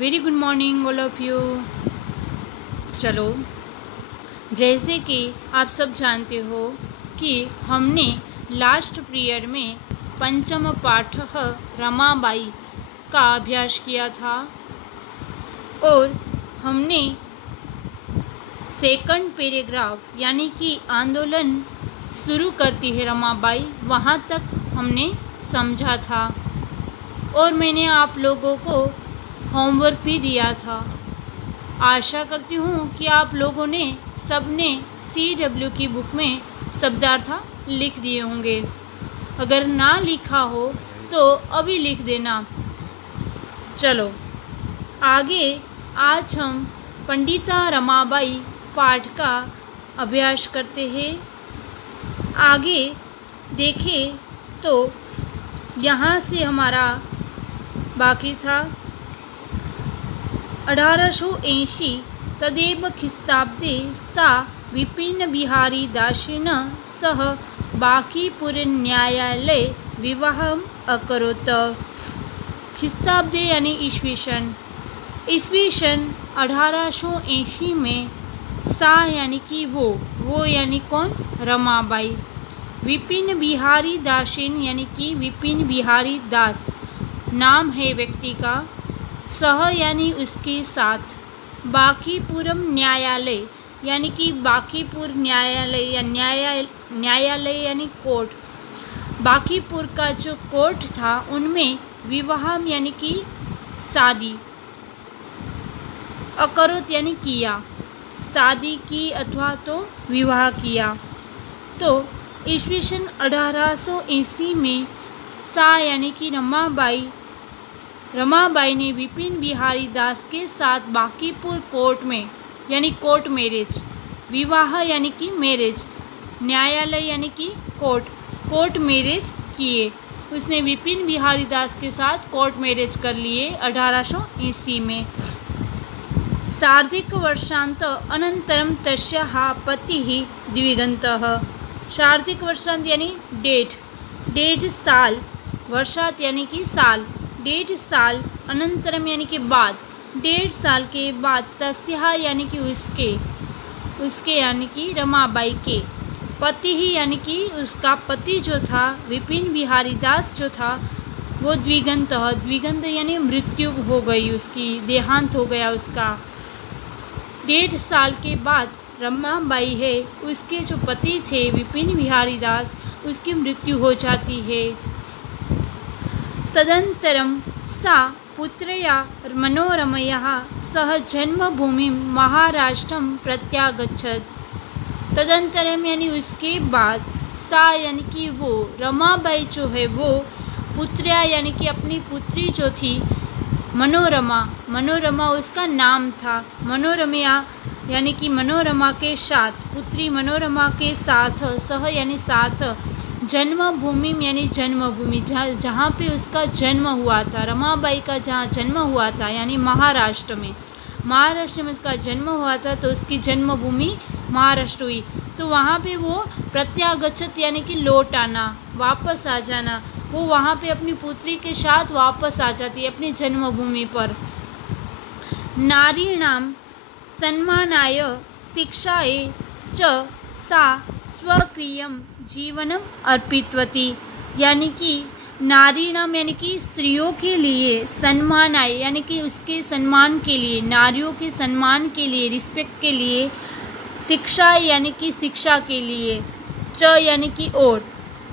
Very good morning all of you. चलो, जैसे कि आप सब जानते हो कि हमने लास्ट पीरियड में पंचम पाठ रमाबाई का अभ्यास किया था और हमने सेकंड पैराग्राफ यानी कि आंदोलन शुरू करती है रमाबाई, वहाँ तक हमने समझा था और मैंने आप लोगों को होमवर्क भी दिया था। आशा करती हूँ कि आप लोगों ने सबने CW की बुक में शब्दार्थ लिख दिए होंगे। अगर ना लिखा हो तो अभी लिख देना। चलो आगे, आज हम पंडिता रमाबाई पाठ का अभ्यास करते हैं। आगे देखें तो यहाँ से हमारा बाकी था 1880 तदेव ख्रीस्ताब्दे सा विपिन बिहारी दासेन सह बांकीपुर न्यायालय विवाहम अकरोत्। ख्रीस्ताब्दे यानी ईस्वीसन 1880 में सा यानी कि वो यानी कौन, रमाबाई। विपिन बिहारी दासेन यानी कि विपिन बिहारी दास नाम है व्यक्ति का। सह यानी उसके साथ। बांकीपुरम न्यायालय यानी कि बांकीपुर न्यायालय या न्यायालय यानी कोर्ट। बांकीपुर का जो कोर्ट था उनमें विवाहम यानी कि शादी, अकरोत् यानी किया, शादी की अथवा तो विवाह किया। तो ईस्वीसन 1880 में सा यानी कि रमाबाई ने विपिन बिहारी दास के साथ बांकीपुर कोर्ट में यानी कोर्ट मैरिज, विवाह यानी कि मैरिज, न्यायालय यानी कि कोर्ट मैरिज किए। उसने विपिन बिहारी दास के साथ कोर्ट मैरिज कर लिए 1880 में। सार्धिक वर्षांत अनंतरम तस्याः पतिः द्विगन्तः। सार्धिक वर्षांत यानी डेढ़ साल, वर्षात यानी कि साल, 1.5 साल, अनंतरम यानी कि बाद, 1.5 साल के बाद, तस्याः यानी कि उसके यानी कि रमाबाई के, पति ही यानी कि उसका पति जो था विपिन बिहारी दास जो था वो द्विगंत यानी मृत्यु हो गई, उसकी देहांत हो गया उसका। 1.5 साल के बाद रमाबाई है, उसके जो पति थे विपिन बिहारी दास, उसकी मृत्यु हो जाती है। तदनन्तरं सा पुत्रया मनोरमया सह जन्मभूमिं महाराष्ट्रं प्रत्यागच्छत्। तदनन्तरम यानी उसके बाद, सा यानी कि वो, रमाबाई जो है वो पुत्र्या यानी कि अपनी पुत्री जो थी मनोरमा उसका नाम था, मनोरमया यानी कि मनोरमा के साथ, पुत्री मनोरमा के साथ, सह यानी साथ, जन्मभूमि यानी जन्मभूमि जहाँ पे उसका जन्म हुआ था, रमाबाई का जहाँ जन्म हुआ था यानी महाराष्ट्र में उसका जन्म हुआ था, तो उसकी जन्मभूमि महाराष्ट्र हुई। तो वहाँ पे वो प्रत्यागच्छत यानी कि लौट आना, वापस आ जाना, वो वहाँ पे अपनी पुत्री के साथ वापस आ जाती है अपनी जन्मभूमि पर। नारीणां सम्मानाय शिक्षायै च सा स्वकीयं जीवनम अर्पितवती। यानी कि नारीणाम यानी कि स्त्रियों के लिए, सम्मान आए यानी कि उसके सम्मान के लिए, नारियों के सम्मान के लिए, रिस्पेक्ट के लिए, शिक्षा यानी कि शिक्षा के लिए, च यानी कि और,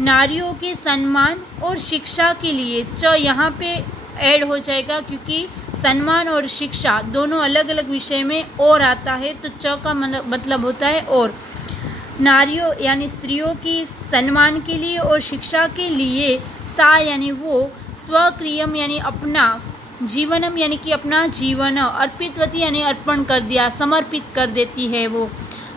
नारियों के सम्मान और शिक्षा के लिए, च यहाँ पे ऐड हो जाएगा क्योंकि सम्मान और शिक्षा दोनों अलग अलग विषय में और आता है, तो च का मतलब होता है और। नारियों यानी स्त्रियों की सम्मान के लिए और शिक्षा के लिए, सा यानी वो, स्वक्रियम यानी अपना, जीवनम यानी कि अपना जीवन, अर्पितवती यानी अर्पण कर दिया, समर्पित कर देती है वो।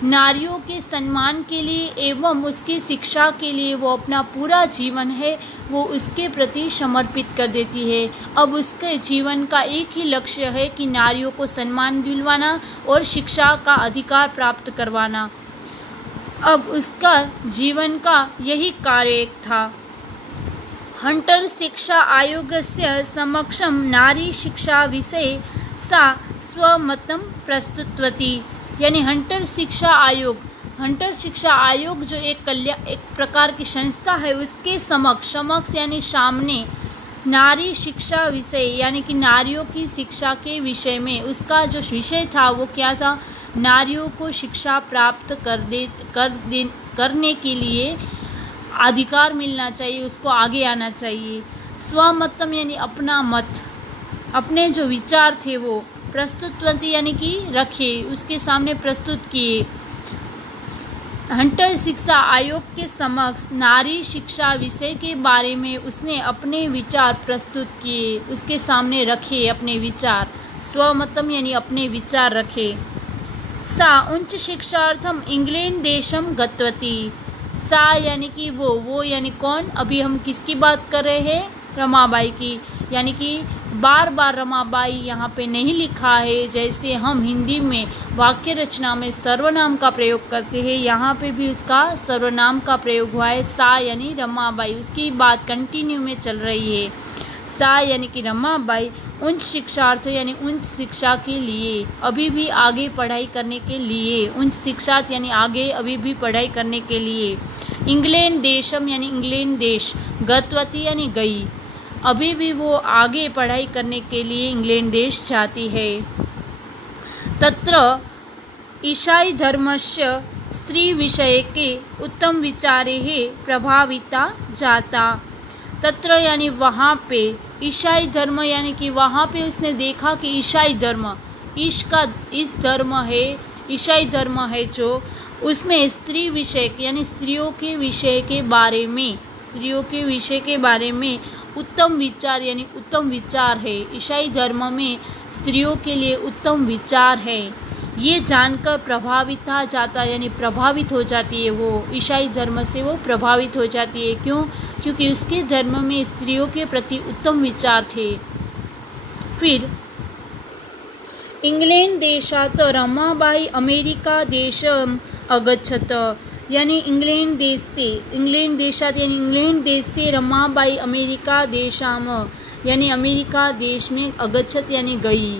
नारियों के सम्मान के लिए एवं उसकी शिक्षा के लिए वो अपना पूरा जीवन है वो उसके प्रति समर्पित कर देती है। अब उसके जीवन का एक ही लक्ष्य है कि नारियों को सम्मान दिलवाना और शिक्षा का अधिकार प्राप्त करवाना। अब उसका जीवन का यही कार्य था। हंटर शिक्षा आयोगस्य समक्षं नारी शिक्षा विषये सा स्वमतं प्रस्तुतवती। यानी हंटर शिक्षा आयोग जो एक प्रकार की संस्था है, उसके समक्ष यानी सामने नारी शिक्षा विषय यानी कि नारियों की शिक्षा के विषय में उसका जो विषय था वो क्या था, नारियों को शिक्षा प्राप्त करने के लिए अधिकार मिलना चाहिए, उसको आगे आना चाहिए। स्वमतम यानी अपना मत, अपने जो विचार थे वो प्रस्तुतवती यानी कि रखे, उसके सामने प्रस्तुत किए। हंटर शिक्षा आयोग के समक्ष नारी शिक्षा विषय के बारे में उसने अपने विचार प्रस्तुत किए, उसके सामने रखे अपने विचार। स्वमतम यानी अपने विचार रखे। सा उच्च शिक्षार्थम इंग्लैंड देशम गतवती। सा यानी कि वो यानी कौन, अभी हम किसकी बात कर रहे हैं, रमाबाई की। यानी कि बार बार रमाबाई यहाँ पे नहीं लिखा है, जैसे हम हिंदी में वाक्य रचना में सर्वनाम का प्रयोग करते हैं, यहाँ पे भी उसका सर्वनाम का प्रयोग हुआ है। सा यानी रमाबाई, उसकी बात कंटिन्यू में चल रही है। सा यानी कि रमाबाई उच्च शिक्षार्थ यानी उच्च शिक्षा के लिए, अभी भी आगे पढ़ाई करने के लिए, उच्च शिक्षार्थ यानी आगे अभी भी पढ़ाई करने के लिए। इंग्लैंड देशम यानी इंग्लैंड देश, गतवती यानी गई, अभी भी वो आगे पढ़ाई करने के लिए इंग्लैंड देश जाती है। तत्र ईसाई धर्मस्य स्त्री विषय के उत्तम विचारे प्रभाविता जाता। तत्र यानी वहाँ पे, ईसाई धर्म यानी कि वहाँ पे उसने देखा कि ईसाई धर्म, इस धर्म है, ईसाई धर्म है जो, उसमें स्त्री विषय यानी स्त्रियों के विषय के बारे में उत्तम विचार यानी उत्तम विचार है। ईसाई धर्म में स्त्रियों के लिए उत्तम विचार है, ये जानकर प्रभाविता जाता यानी प्रभावित हो जाती है वो, ईसाई धर्म से वो प्रभावित हो जाती है। क्यों? क्योंकि उसके धर्म में स्त्रियों के प्रति उत्तम विचार थे। फिर इंग्लैंड देशात रमाबाई अमेरिका देशम अगच्छत। यानी इंग्लैंड देशात यानी इंग्लैंड देश से रमाबाई अमेरिका देशाम यानी अमेरिका देश में अगच्छत यानी गई,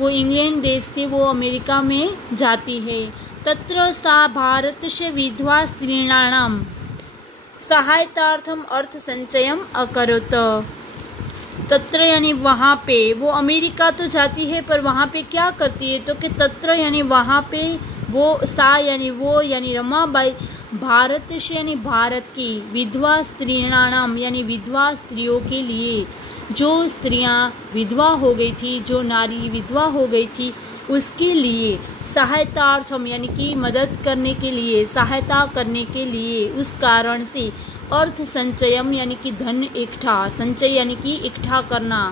वो इंग्लैंड देश से वो अमेरिका में जाती है। तत्र सा भारत से विधवा स्त्रीणाम सहायतार्थम अर्थ संचयम अकरोत। तत्र यानी वहाँ पे, वो अमेरिका तो जाती है पर वहाँ पे क्या करती है, तो कि तत्र यानी वहाँ पे वो, सा यानी वो यानी रमाबाई भारत से यानी भारत की, विधवा स्त्रीणाम यानी विधवा स्त्रियों के लिए, जो स्त्रियां विधवा हो गई थी, जो नारी विधवा हो गई थी, उसके लिए सहायतार्थम यानी कि मदद करने के लिए, सहायता करने के लिए, उस कारण से अर्थ संचयम यानी कि धन इकट्ठा, संचय यानी कि इकट्ठा करना,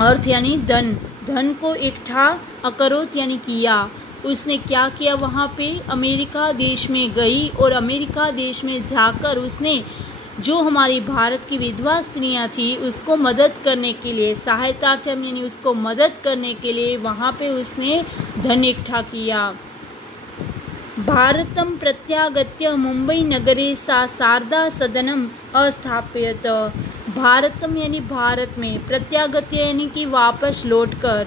अर्थ यानी धन को इकट्ठा, अकरोत यानी किया। उसने क्या किया, वहाँ पे अमेरिका देश में गई और अमेरिका देश में जाकर उसने जो हमारी भारत की विधवा स्त्रियां थी उसको मदद करने के लिए, सहायतार्थम यानी उसको मदद करने के लिए वहाँ पे उसने धन इकट्ठा किया। भारतम प्रत्यागत्य मुंबई नगरे सा शारदा सदनम अस्थापयत। भारतम यानी भारत में, प्रत्यागत्य यानी कि वापस लौटकर,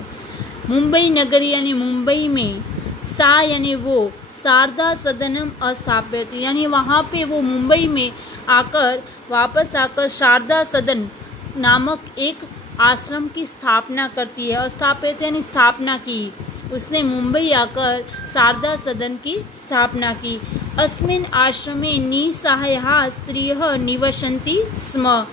मुंबई नगरी यानी मुंबई में, सा यानी वो, शारदा सदनम अस्थापित यानी वहाँ पे वो मुंबई में आकर, वापस आकर शारदा सदन नामक एक आश्रम की स्थापना करती है। अस्थापित यानी स्थापना की, उसने मुंबई आकर शारदा सदन की स्थापना की। अस्मिन् आश्रमे निसहायाः स्त्रियः निवसन्ति स्म।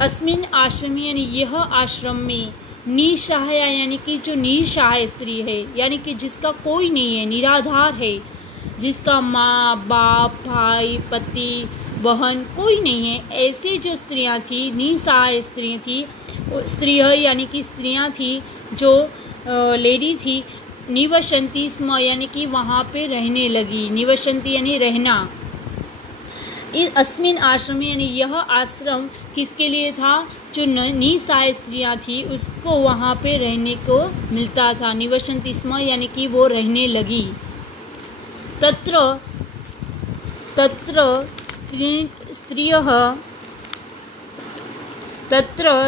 अस्मिन् आश्रमे यानी यह आश्रम में, निसहाय यानी कि जो निसहाय स्त्री है, यानी कि जिसका कोई नहीं है, निराधार है, जिसका माँ बाप भाई पति बहन कोई नहीं है, ऐसी जो स्त्रियां थी, निसहाय स्त्रियां थी, स्त्री यानी कि स्त्रियां थी जो लेडी थी, निवसंती स्म यानी कि वहाँ पे रहने लगी, निवसंती यानी रहना। इस अस्मिन आश्रम यानी यह आश्रम किसके लिए था, जो निसहाय स्त्रियां थी उसको वहाँ पे रहने को मिलता था। निवसंती स्म यानी कि वो रहने लगी। तत्र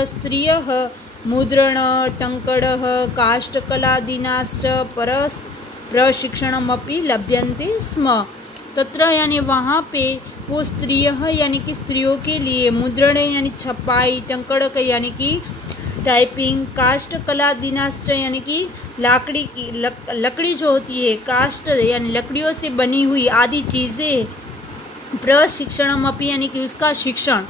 स्त्रियः मुद्रण टङ्कणः काष्ठकलादीनाश्च प्रशिक्षणमपि लभ्यन्ते स्म। तत्र यानी वहाँ पे वो स्त्रियः यानी कि स्त्रियों के लिए मुद्रण यानी छपाई, टंकड़क यानी कि टाइपिंग, काष्ठकलादीनाश्च यानी कि लकड़ी जो होती है, काष्ठ यानी लकड़ियों से बनी हुई आदि चीज़ें, प्रशिक्षणमपि यानी कि उसका शिक्षण,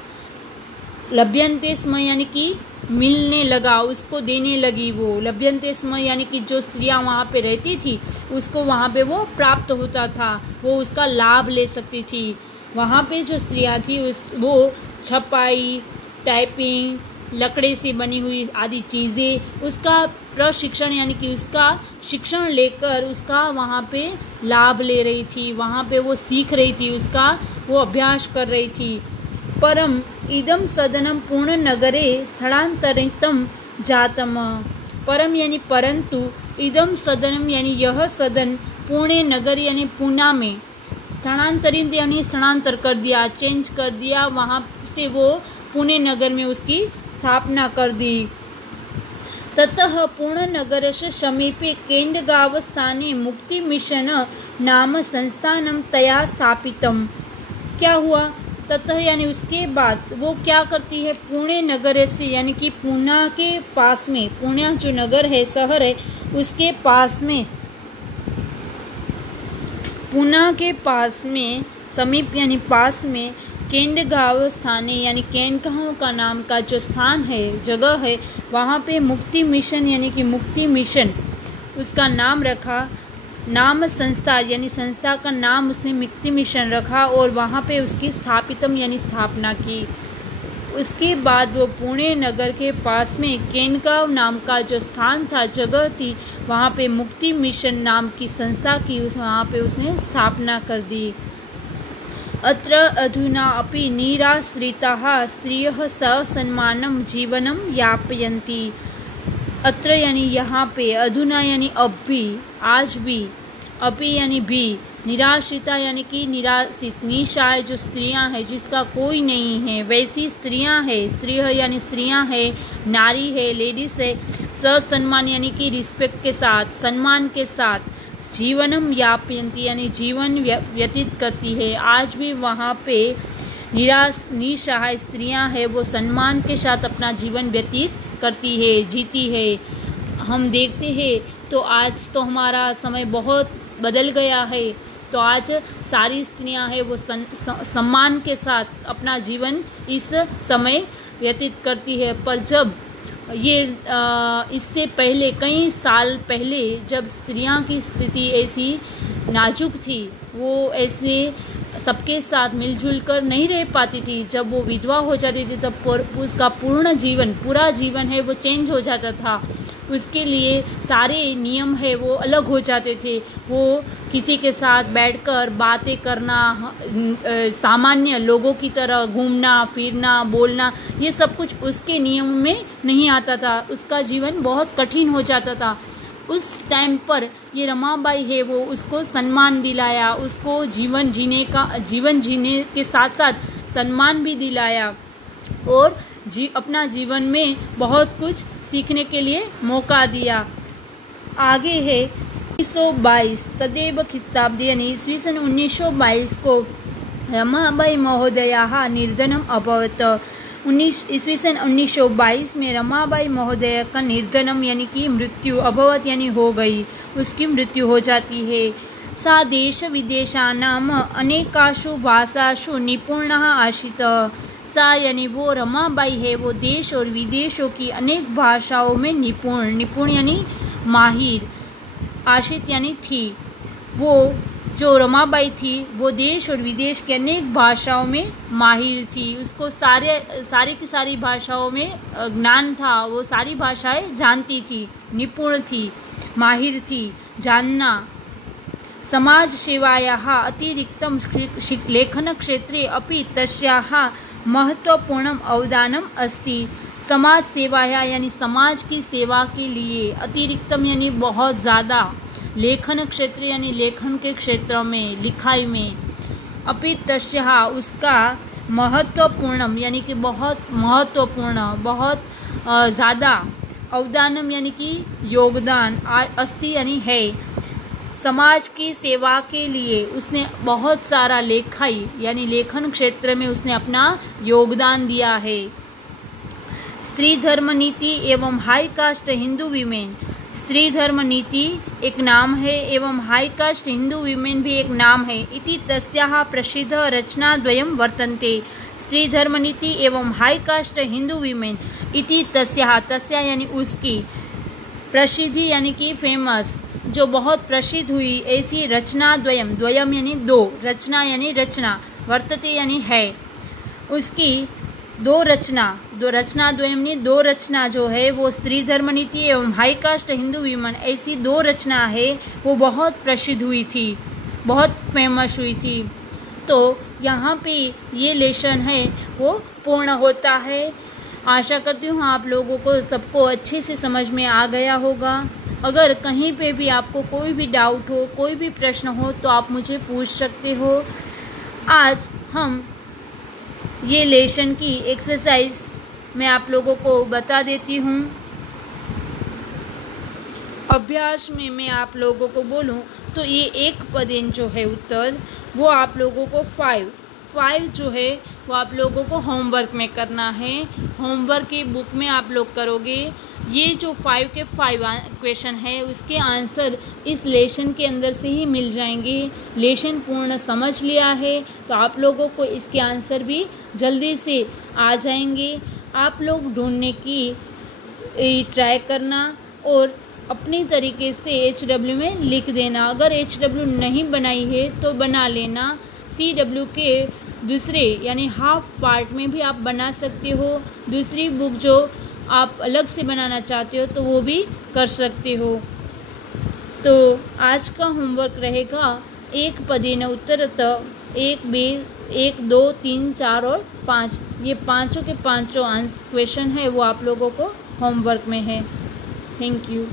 लभ्यन्ते स्म यानी कि मिलने लगा, उसको देने लगी वो, लभ्यन्ते स्म यानी कि जो स्त्रियां वहाँ पे रहती थी उसको वहाँ पे वो प्राप्त होता था, वो उसका लाभ ले सकती थी। वहाँ पे जो स्त्रियां थी वो छपाई, टाइपिंग, लकड़े से बनी हुई आदि चीज़ें, उसका प्रशिक्षण यानी कि उसका शिक्षण लेकर उसका वहाँ पे लाभ ले रही थी, वहाँ पे वो सीख रही थी, उसका वो अभ्यास कर रही थी। परम इदम सदनम पूर्ण नगरे स्थलांतरितम जातम। परम यानी परंतु, इदम सदनम यानी यह सदन, पुणे नगर यानी पूना में, स्थलांतरित यानी स्थानांतर कर दिया, चेंज कर दिया, वहाँ से वो पुणे नगर में उसकी स्थापना कर दी। ततः पूर्णनगरस्य समीपे केंडगांव स्थाने मुक्ति मिशन नाम संस्थानम तया स्थापितम। क्या हुआ? ततः यानी उसके बाद वो क्या करती है, पुणे नगर से यानी कि पूना के पास में, पूना जो नगर है, शहर है, उसके पास में, पूना के पास में, समीप यानी पास में, केंडगांव स्थाने यानी केंडगांव का नाम का जो स्थान है, जगह है, वहाँ पे मुक्ति मिशन यानी कि मुक्ति मिशन उसका नाम रखा। नाम संस्था यानी संस्था का नाम उसने मुक्ति मिशन रखा और वहाँ पे उसकी स्थापितम यानी स्थापना की। उसके बाद वो पुणे नगर के पास में केंडगांव नाम का जो स्थान था, जगह थी, वहाँ पे मुक्ति मिशन नाम की संस्था की, वहाँ पे उसने स्थापना कर दी। अत्र अधुना अपि निराश्रिताः स्त्रियः ससन्मानं जीवनं यापयन्ति। अत्र यानी यहाँ पे, अधुना यानी अब भी, आज भी, अपि यानी भी, निराश्रिता यानी कि निराश्रित, निशाय जो स्त्रियां हैं जिसका कोई नहीं है, वैसी स्त्रियां हैं, स्त्रियः यानी स्त्रियां हैं, नारी है, लेडीज है, ससन्मान यानी कि रिस्पेक्ट के साथ, सम्मान के साथ, जीवनम यापयन्ति यानी जीवन व्यतीत करती है। आज भी वहाँ पे निसहाय स्त्रियां हैं, वो सम्मान के साथ अपना जीवन व्यतीत करती है, जीती है। हम देखते हैं तो आज तो हमारा समय बहुत बदल गया है, तो आज सारी स्त्रियां हैं वो सम्मान के साथ अपना जीवन इस समय व्यतीत करती है। पर जब ये इससे पहले, कई साल पहले, जब स्त्रियां की स्थिति ऐसी नाजुक थी, वो ऐसे सबके साथ मिलजुल कर नहीं रह पाती थी, जब वो विधवा हो जाती थी तब उसका पूरा जीवन है वो चेंज हो जाता था। उसके लिए सारे नियम है वो अलग हो जाते थे। वो किसी के साथ बैठकर बातें करना, सामान्य लोगों की तरह घूमना फिरना बोलना, ये सब कुछ उसके नियम में नहीं आता था। उसका जीवन बहुत कठिन हो जाता था। उस टाइम पर ये रमाबाई है वो उसको सम्मान दिलाया, उसको जीवन जीने के साथ साथ सम्मान भी दिलाया और अपना जीवन में बहुत कुछ सीखने के लिए मौका दिया। आगे है 1922 तदेव ख्रीस्ताब्दी यानी ईस्वी सन 1922 को रमाबाई महोदया निर्धनम अभवत। ईस्वी सन 1922 में रमाबाई महोदया का निर्धनम यानी कि मृत्यु, अभवत यानी हो गई, उसकी मृत्यु हो जाती है। सा देश विदेशानाम अनेकाशु भाषासु निपुणः आसीत्। सा यानी वो रमाबाई है वो देश और विदेशों की अनेक भाषाओं में निपुण यानी माहिर, आशित यानी थी। वो जो रमाबाई थी वो देश और विदेश के अनेक भाषाओं में माहिर थी। उसको सारी की सारी भाषाओं में ज्ञान था, वो सारी भाषाएं जानती थी, निपुण थी, माहिर थी, जानना। समाज सेवायाः अतिरिक्तं लेखनक्षेत्रे अपि तस्याः महत्वपूर्णम् अवदानम् अस्ति। समाज सेवाया यानी समाज की सेवा के लिए, अतिरिक्तम यानी बहुत ज़्यादा, लेखन क्षेत्र यानी लेखन के क्षेत्र में, लिखाई में, अपि तस्याः उसका महत्वपूर्णम यानी कि बहुत महत्वपूर्ण, बहुत ज़्यादा अवदानम यानी कि योगदान, अस्ति यानी है। समाज की सेवा के लिए उसने बहुत सारा लेखाई यानी लेखन क्षेत्र में उसने अपना योगदान दिया है। स्त्री धर्म नीति एवं हाई कास्ट हिंदू वीमेन, स्त्री धर्म नीति एक नाम है एवं हाई कास्ट हिंदू वीमेन भी एक नाम है। इति तस्याः प्रसिद्ध रचनाद्वयं वर्तन्ते। स्त्री धर्म नीति एवं हाई कास्ट हिंदू वीमेन इति तस्याः, तस्या यानी उसकी, प्रसिद्धि यानी कि फेमस, जो बहुत प्रसिद्ध हुई ऐसी रचनाद्वयम, द्वयम यानी दो, रचना यानी रचना, वर्तते यानी है, उसकी दो रचना द्वयम ने दो रचना जो है वो स्त्री धर्म नीति एवं हाई कास्ट हिंदू वीमन, ऐसी दो रचना है वो बहुत प्रसिद्ध हुई थी, बहुत फेमस हुई थी। तो यहाँ पे ये लेसन है वो पूर्ण होता है। आशा करती हूँ आप लोगों को सबको अच्छे से समझ में आ गया होगा। अगर कहीं पे भी आपको कोई भी डाउट हो, कोई भी प्रश्न हो तो आप मुझे पूछ सकते हो। आज हम ये लेसन की एक्सरसाइज मैं आप लोगों को बता देती हूँ। अभ्यास में मैं आप लोगों को बोलूँ तो ये एक पदेन जो है उत्तर वो आप लोगों को 5 जो है वो आप लोगों को होमवर्क में करना है। होमवर्क की बुक में आप लोग करोगे। ये जो 5 के 5 क्वेश्चन है उसके आंसर इस लेसन के अंदर से ही मिल जाएंगे। लेसन पूर्ण समझ लिया है तो आप लोगों को इसके आंसर भी जल्दी से आ जाएंगे। आप लोग ढूंढने की ट्राई करना और अपनी तरीके से HW में लिख देना। अगर HW नहीं बनाई है तो बना लेना। CW के दूसरे यानी हाफ पार्ट में भी आप बना सकते हो। दूसरी बुक जो आप अलग से बनाना चाहते हो तो वो भी कर सकते हो। तो आज का होमवर्क रहेगा एक पदेन उत्तरत 1, 2, 3, 4 और 5। ये पाँचों के पाँचों क्वेश्चन है वो आप लोगों को होमवर्क में है। Thank you.